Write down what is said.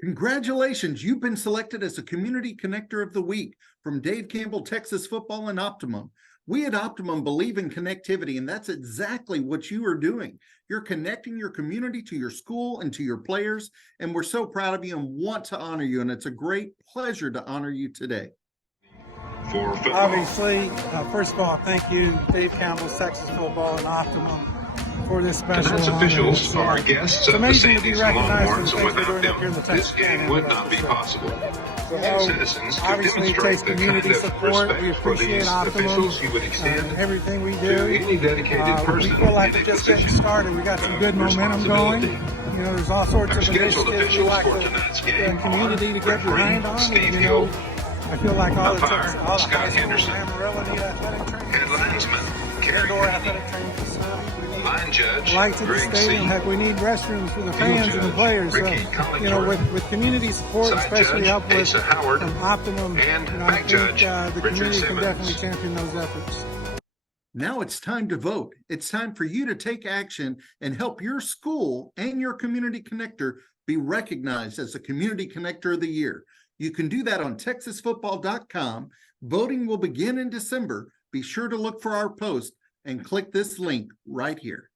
Congratulations, you've been selected as a Community Connector of the Week from Dave Campbell, Texas Football, and Optimum. We at Optimum believe in connectivity, and that's exactly what you are doing. You're connecting your community to your school and to your players, and we're so proud of you and want to honor you, and it's a great pleasure to honor you today. Obviously, first of all, thank you, Dave Campbell's Texas Football and Optimum, for this special Tonight's officials honor. are guests of the Sandys Longhorns, and without them, this game would not be possible. Citizens, to demonstrate the kind of respect for these officials you would extend everything we to do. any dedicated person We feel like in we're a just getting position started. We got some good of momentum going. responsibility. You know, there's all sorts Our of scheduled initiatives we officials like for the tonight's game community to are get referee behind on. Steve You know, Hill, I feel like all the umpire high Scott schools Henderson, in Amarillo need athletic training head linesman Kerry indoor Kennedy, athletic training facilities. We need line judge lights at the Greg stadium. C., Heck, we need restrooms for the fans and the judge players. Ricky So, Collingsworth, you know, with community support, side especially judge help with Asa Howard, from Optimum, and you know, back I think judge the Richard community can Simmons. definitely champion those efforts. Now it's time to vote. It's time for you to take action and help your school and your community connector be recognized as a Community Connector of the Year. You can do that on texasfootball.com. Voting will begin in December. Be sure to look for our post and click this link right here.